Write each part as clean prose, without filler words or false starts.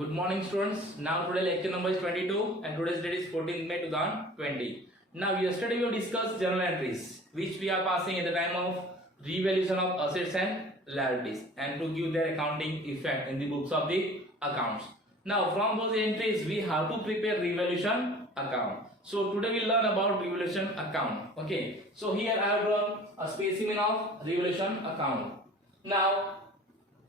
Good morning, students. Now today lecture number is 22 and today's date is 14th May 2020. Now yesterday we discussed journal entries which we are passing at the time of revaluation of assets and liabilities and to give their accounting effect in the books of the accounts. Now from those entries we have to prepare revaluation account. So today we learn about revaluation account. Okay. So here I have drawn a specimen of revaluation account. Now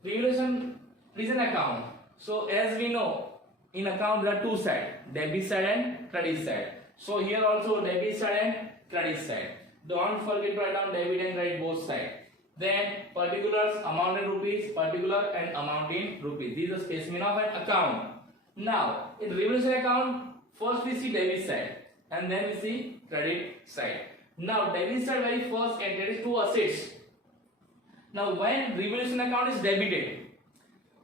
revaluation is an account. So as we know, in account there are two sides, debit side and credit side. So here also debit side and credit side. Don't forget to write down debit and credit both sides. Then particulars, amount in rupees, particular and amount in rupees. This is a specimen of an account. Now in revaluation account, first we see debit side and then we see credit side. Now debit side very first entered is two assets. Now when revaluation account is debited,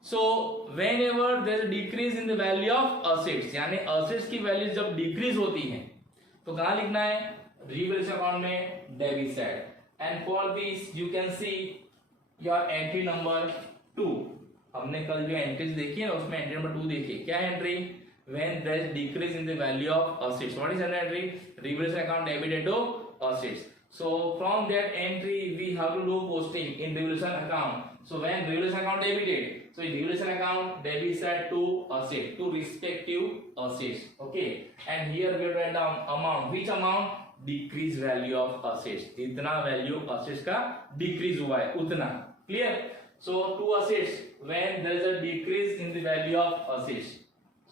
so whenever there is a decrease in the value of assets, यानी assets की value जब decrease होती है तो कहाँ लिखना है revaluation account में debit side. And for this you can see your entry number 2. हमने कल जो एंट्रीज देखी है ना उसमें एंट्री नंबर 2 देखिए. क्या entry? when there is decrease in the value of assets. What is an entry? Revaluation account debited to assets. So from that entry we have to do posting in revaluation account. So when revaluation account debited, so in revaluation account debit side to asset, to respective assets. Okay. And here we write down amount. Which amount? Decrease value of assets. इतना value assets का decrease हुआ है उतना. Clear? So to assets when there is a decrease in the value of assets.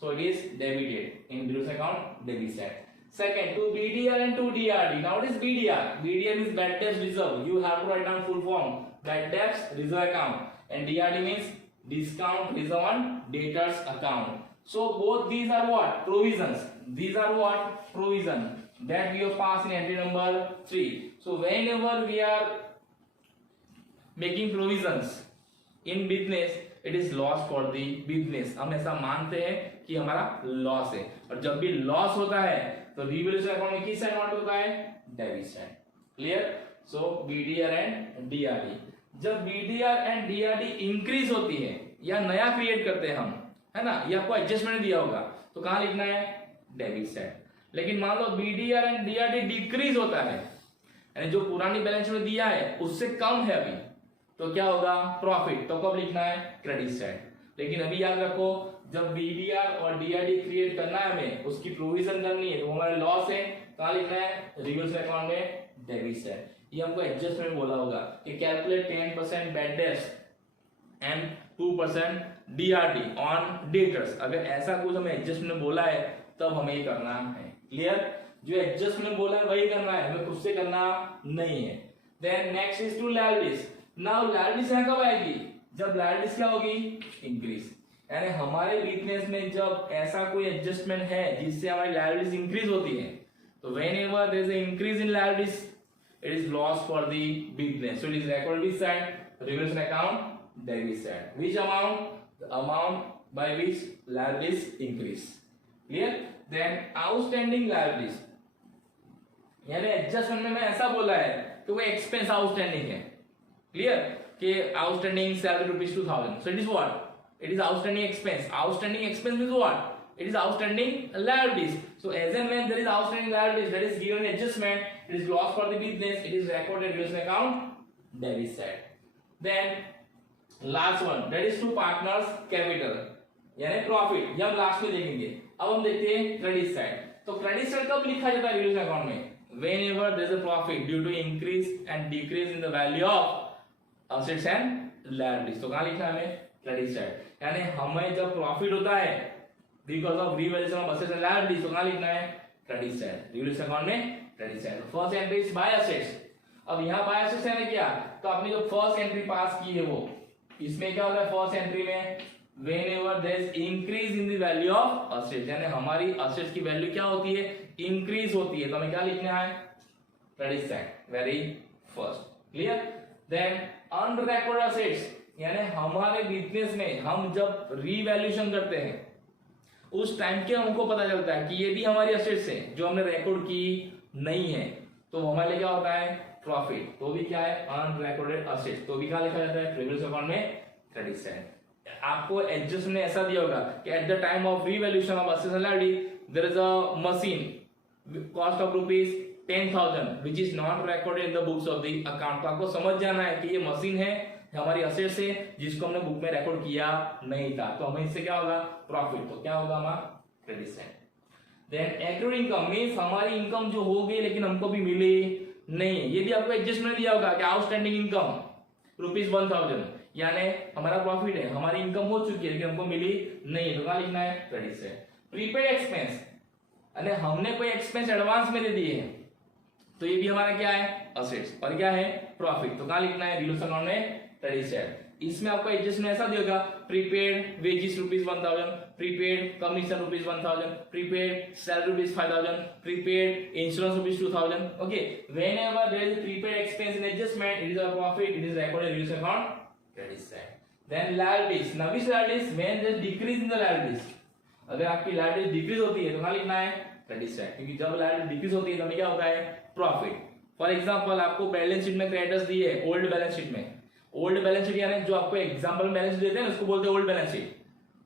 So it is debited in revaluation account debit side. Second, to BDR and to DRD. Now what is BDR? BDR means bad debts reserve. You have to write down full form. Bad debts reserve account. And DRD means discount reserve on debtors account. So both these are what? Provisions. These are what? Provision that we have passed in entry number 3. So whenever we are making provisions in business, it is loss for the business. हम ऐसा मानते हैं कि हमारा loss है और जब भी लॉस होता है तो रिवैल्यूएशन अकाउंट में किस साइड नोट होता है? Debit side. Clear? So BDR and DRD. जब बीडीआर एंड डीआरडी इंक्रीज होती है या नया क्रिएट करते हैं हम, है ना, ये आपको एडजस्टमेंट दिया होगा तो कहां लिखना है? Debit side. लेकिन मान लो बीडीआर एंड डीआरडी डिक्रीज होता है यानी जो पुरानी बैलेंस में दिया है उससे कम है अभी, तो क्या होगा? प्रॉफिट. तो कब लिखना है? Credit side. लेकिन अभी याद रखो जब बीडीआर और डीआरडी क्रिएट करना है हमें, उसकी प्रोविजन करनी है तो हमारा लॉस है, कहां लिखना है? रिवैल्यूएशन अकाउंट में डेबिट साइड. ये हमको एडजस्टमेंट बोला होगा कि calculate 10% bad debts and 2% DRD on debtors. अगर ऐसा कुछ हमें एडजस्टमेंट बोला है तब हमें ये करना है. क्लियर? जो एडजस्टमेंट बोला है वही करना है, हमें खुद से करना नहीं है. Then next is to liabilities. Now liabilities यहां कब आएगी? जब लायबिलिटीज क्या होगी? इंक्रीज. यानी हमारे बिजनेस में जब ऐसा कोई एडजस्टमेंट है जिससे हमारी लायबिलिटीज इंक्रीज होती है तो whenever there is an increase in liabilities it is loss for the business. So it is recorded which side? Revaluation account debit side. Which amount? The amount by which liabilities increase. Clear? Then outstanding liabilities. यानी adjustment में ऐसा बोला है कि वो expense outstanding है. Clear? कि outstanding salary ₹2000. So it is what? It is outstanding expense. Outstanding expense means what? It is outstanding liabilities. So as and when there is outstanding liabilities, that is given adjustment, it is loss for the business, it is recorded revaluation account debit side. Then last one, that is to partners capital यानी profit. ये हम last में देखेंगे. अब हम देखते हैं credit side. तो क्रेडिट साइड कब लिखा जाता है रिवैल्यूएशन अकाउंट में? whenever there is a profit due to increase and decrease in the value of assets and liabilities. तो कहां लिखना है हमें? Credit side. यानी हमें जब प्रॉफिट होता है because of revaluation of assets and liabilities तो कहां लिखना है? Credit side. रिवैल्यूएशन अकाउंट में credit side. First entry is by assets. अब यहां बाय असेट्स है क्या? तो आपने जो फर्स्ट एंट्री पास की है वो इसमें क्या होता है? फर्स्ट एंट्री में whenever there is increase in the value of assets यानी हमारी assets की वैल्यू क्या होती है? इंक्रीज होती है. तो हमें क्या लिखना है? Credit side. Very first. Clear? Then unrecorded assets यानी हमारे बिजनेस में हम जब रीवैल्यूएशन करते हैं उस टाइम के हमको पता चलता है कि ये भी हमारी असेट्स हैं जो हमने रिकॉर्ड की नहीं है तो हमारे लिए क्या होता है? प्रॉफिट. तो भी क्या है? Unrecorded assets. तो भी क्या लिखा जाता है? रिवैल्यूएशन अकाउंट में क्रेडिट साइड. आपको एडजस्टमेंट ऐसा दिया होगा कि at the time of revaluation of assets and liability there is a machine cost of rupees 10,000 which is not recorded in the books of the account. तो आपको समझ जाना है कि ये मशीन है हमारी असेट्स है जिसको हमने बुक में रिकॉर्ड किया नहीं था, तो हमें इससे क्या होगा प्रॉफिट, तो क्या होगा हमारा credit side. Then accrued income means हमारी इनकम जो हो गई लेकिन हमको भी मिली नहीं है, ये भी आपको एडजस्टमेंट दिया होगा कि आउटस्टैंडिंग इनकम रुपीज 1000 यानी हमारा प्रॉफिट है, हमारी इनकम हो चुकी है लेकिन हमको मिली नहीं, तो क्या लिखना है क्रेडिट साइड। प्रीपेड एक्सपेंस अरे हमने कोई एक्सपेंस एडवांस में दे दिए हैं तो ये भी हमारा क्या है असेट्स और क्या है प्रॉफिट, तो क्या लिखना है रिवैल्यूएशन अकाउंट में क्रेडिट साइड। इसमें आपको एडजस्टमेंट ऐसा दिया prepaid wages rupees 1000, prepaid commission rupees 1000, prepaid salary rupees 5000, prepaid insurance rupees 2000। Okay, whenever there is prepaid expense in adjustment it is a profit, it is recorded in reduced account credit side. Then liabilities, now which liabilities when there is decrease in the liabilities, अगर आपकी liability decrease होती है तो क्या लिखना है credit side, क्योंकि जब लायबिलिटी डिक्रीज होती है तो हमें क्या होता है प्रॉफिट। फॉर एग्जांपल आपको बैलेंस शीट में क्रेडिटर्स दिए ओल्ड बैलेंस शीट में, ओल्ड बैलेंस शीट यानी जो आपको एग्जांपल बैलेंस शीट देते हैं उसको बोलते हैं ओल्ड बैलेंस शीट,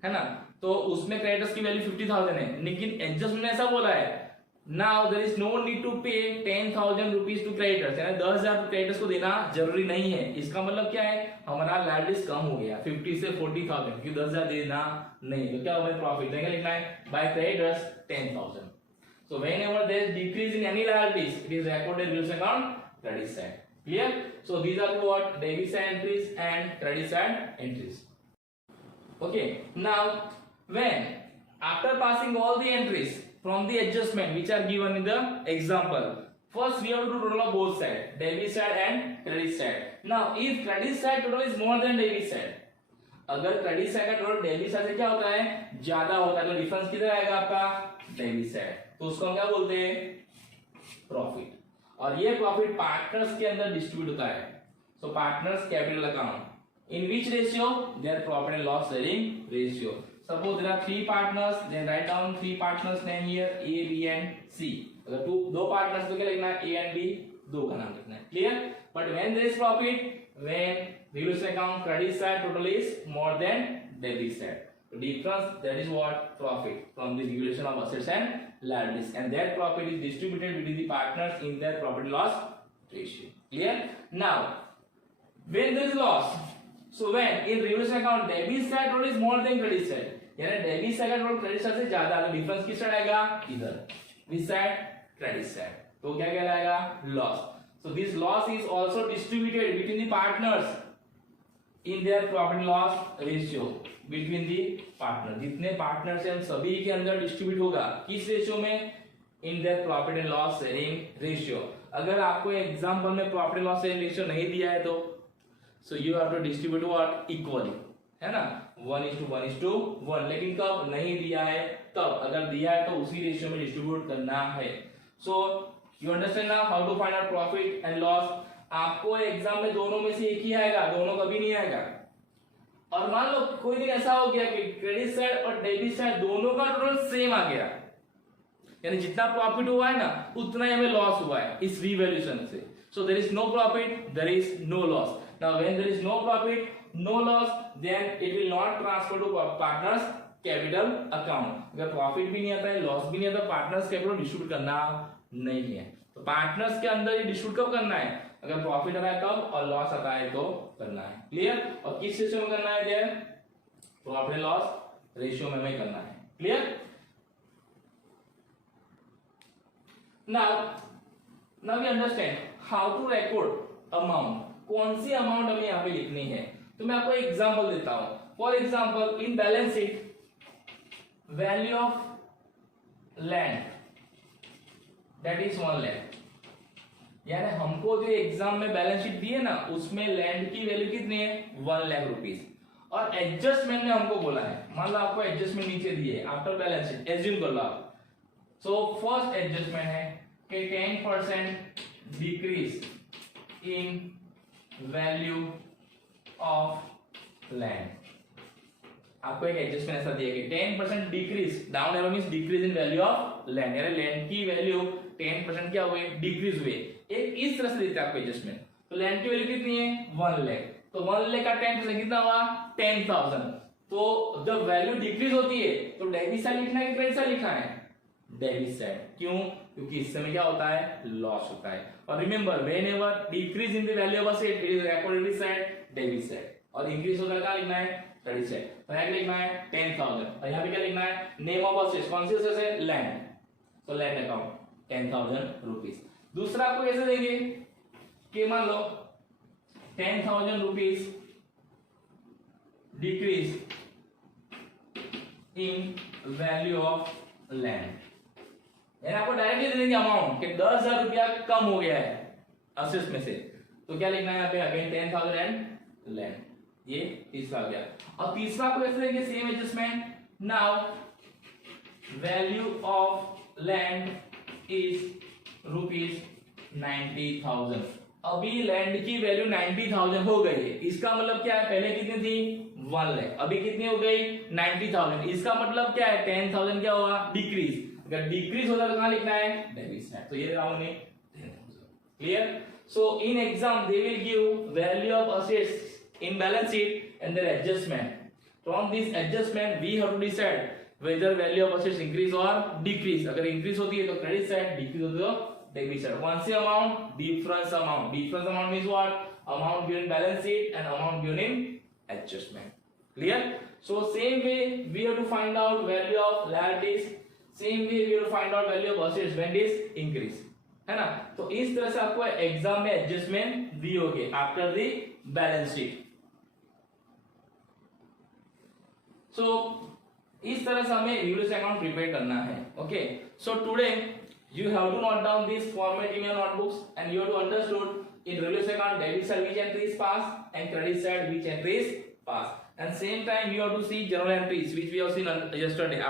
है ना, तो उसमें क्रेडिटर्स की वैल्यू 50,000 है, लेकिन एडजस्टमेंट में ऐसा बोला है now there is no need to pay 10,000 rupees to creditors, यानी 10,000 क्रेडिटर्स को देना जरूरी नहीं है। इसका मतलब क्या है हमारा लायबिलिटीज कम हो गया 50 से 40,000 क्योंकि 10,000 देना नहीं, तो क्या होगा प्रॉफिट देंगे लिखना है by creditors 10,000। So whenever there is decrease in any liabilities, it is recorded in reduced account credit side. Clear? So these are what debit side entries and credit side entries. Okay. Now when after passing all the entries from the adjustment which are given in the example, first we have to do total of both sides, debit side and credit side. Now if credit side total is more than debit side, अगर credit side का total debit side से क्या होता है ज्यादा होता है तो डिफरेंस किधर आएगा आपका डेबिट साइड, तो उसको हम क्या बोलते हैं प्रॉफिट, और ये प्रॉफिट पार्टनर्स के अंदर डिस्ट्रीब्यूट होता है। So partners capital account in which ratio their profit and loss sharing ratio. Suppose there are 3 partners, then write down 3 partners name here A B and C. अगर दो partners तो क्या लिखना है ए एंड बी, दो का नाम लिखना है। Clear? But when there is profit, when reduced account credit side total is more than debit side, the difference that is what profit from the regulation of assets and liabilities, and that profit is distributed between the partners in their profit loss ratio. Clear? Now when there is loss, so when in reduced account debit side total is more than credit side, यानी debit side का total credit side से ज्यादा, तो difference किस side आएगा इधर, this side credit side, तो क्या कहलाएगा loss. So this loss is also distributed between the partners in their profit and loss ratio, between the partners, जितने पार्टनर्स हैं सभी के अंदर डिस्ट्रीब्यूट होगा किस रेशियो में, in their profit and loss sharing ratio। अगर आपको एग्जांपल में profit and loss sharing ratio नहीं दिया है तो so you have to distribute what equally, है ना 1:1:1, लेकिन कब नहीं दिया है तब, अगर दिया है तो उसी रेशियो में डिस्ट्रीब्यूट करना है। so You understand now how to find out profit and loss। आपको एग्जाम में दोनों में से एक ही आएगा, दोनों कभी नहीं आएगा। और मान लो कोई दिन ऐसा हो गया कि क्रेडिट साइड और डेबिट साइड दोनों का टोटल सेम आ गया, यानी जितना प्रॉफिट हुआ है ना उतना ही हमें लॉस हुआ है इस रिवैल्यूएशन से। So there is no profit, there is no loss. Now when there is no profit no loss, then it will not transfer to partners capital account. अगर प्रॉफिट भी नहीं आता है लॉस भी नहीं आता, पार्टनर्स कैपिटल डिस्ट्रीब्यूट करना नहीं है। तो पार्टनर्स के अंदर ये डिस्ट्रीब्यूट कब करना है, अगर प्रॉफिट आता है तब और लॉस आता है तो करना है। क्लियर? और किस रेशियो में करना है there, profit and loss ratio में हमें करना है। Clear? Now we understand how to record amount, कौन सी अमाउंट हमें यहाँ पे लिखनी है। तो मैं आपको एग्जांपल देता हूं। For example in balance sheet value of land that is 1 lakh, यानी हमको जो एग्जाम में बैलेंस शीट दी है ना उसमें लैंड की वैल्यू कितनी है 1 लाख रुपीस, और एडजस्टमेंट में हमको बोला है, मान लो आपको एडजस्टमेंट नीचे दी है आफ्टर बैलेंस शीट, एज्यूम कर लो आप। सो फर्स्ट एडजस्टमेंट है कि 10% decrease in value of land. आपको एक एडजस्टमेंट ऐसा दिया कि 10% decrease, down arrow means decrease in value of land, यानी लैंड की वैल्यू 10% क्या हुए डिक्रीज हुए। एक इस तरह से देते हैं आपको एडजस्टमेंट। तो लैंड की वैल्यू कितनी है 1 लाख, तो 1 लाख का 10% कितना हुआ 10,000, तो जब वैल्यू डिक्रीज होती है तो डेबिट साइड लिखना है कि क्रेडिट साइड लिखना है? Debit side. क्यों? क्योंकि इस समय क्या होता है? लॉस होता है। और remember, whenever decrease in the value of asset it is recorded side debit side, और इंक्रीज होता है क्या लिखना है? Credit side. तो यहाँ लिखना है 10,000, और यहाँ पे क्या लिखना है? नेम ऑफ असेट, कौन सी असेट है? लैंड। तो लैंड अकाउंट 10,000 रुपीज। दूसरा आपको कैसे देंगे कि मान लो 10,000 rupees decrease in value of land, यानी आपको डायरेक्टली दे देंगे अमाउंट कि 10,000 रुपया कम हो गया है असेट्स में से। तो क्या लिखना है यहाँ पे? Again 10,000 and land. ये तीसरा हो गया। और तीसरा आपको ऐसे देंगे same adjustment. Now value of land is rupees 90,000। अभी लैंड की वैल्यू 90,000 हो गई है। इसका मतलब क्या है? पहले कितनी थी? 1 लाख, अभी कितनी हो गई? 90,000। इसका मतलब क्या है? 10,000 क्या होगा? डिक्रीज। अगर डिक्रीज होता तो कहां लिखना है? Debit side. तो ये हमने 10,000। Clear? So in exam they will give value of assets in balance sheet and their adjustment. From this adjustment we have to decide whether value of assets increase or decrease. अगर increase होती है तो credit side, decrease होती है तो debit side. कौन सी amount? Difference amount. Difference amount means what? Amount given in balance sheet and amount given in adjustment. Clear? So same way we have to find out value of liabilities. Same way we have to find out value of assets when it is increase. है ना? तो इस तरह से आपको exam में adjustment दी होगी after the balance sheet. So इस तरह से हमें रिवॉल्यूशन अकाउंट प्रिपेयर करना है। Okay, so today you have to note down this format in your notebooks and you have to understood in revolution account debit side which entry is pass and credit side which entry is pass, and same time you have to see journal entries which we have seen yesterday.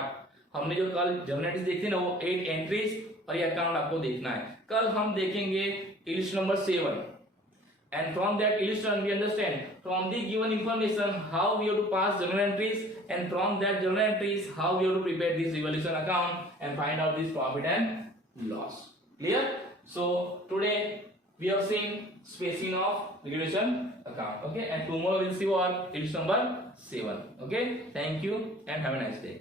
हमने जो कल journal entries देखी ना वो 8 entries और ये account आपको देखना है। कल हम देखेंगे illustration number 7 and from that illustration we understand from the given information how we have to pass journal entries, and from that journal entries how we have to prepare this revaluation account and find out this profit and loss. Clear? So today we have seen spacing of revaluation account. Okay, and tomorrow we'll see what illustration number 7. Okay, thank you and have a nice day.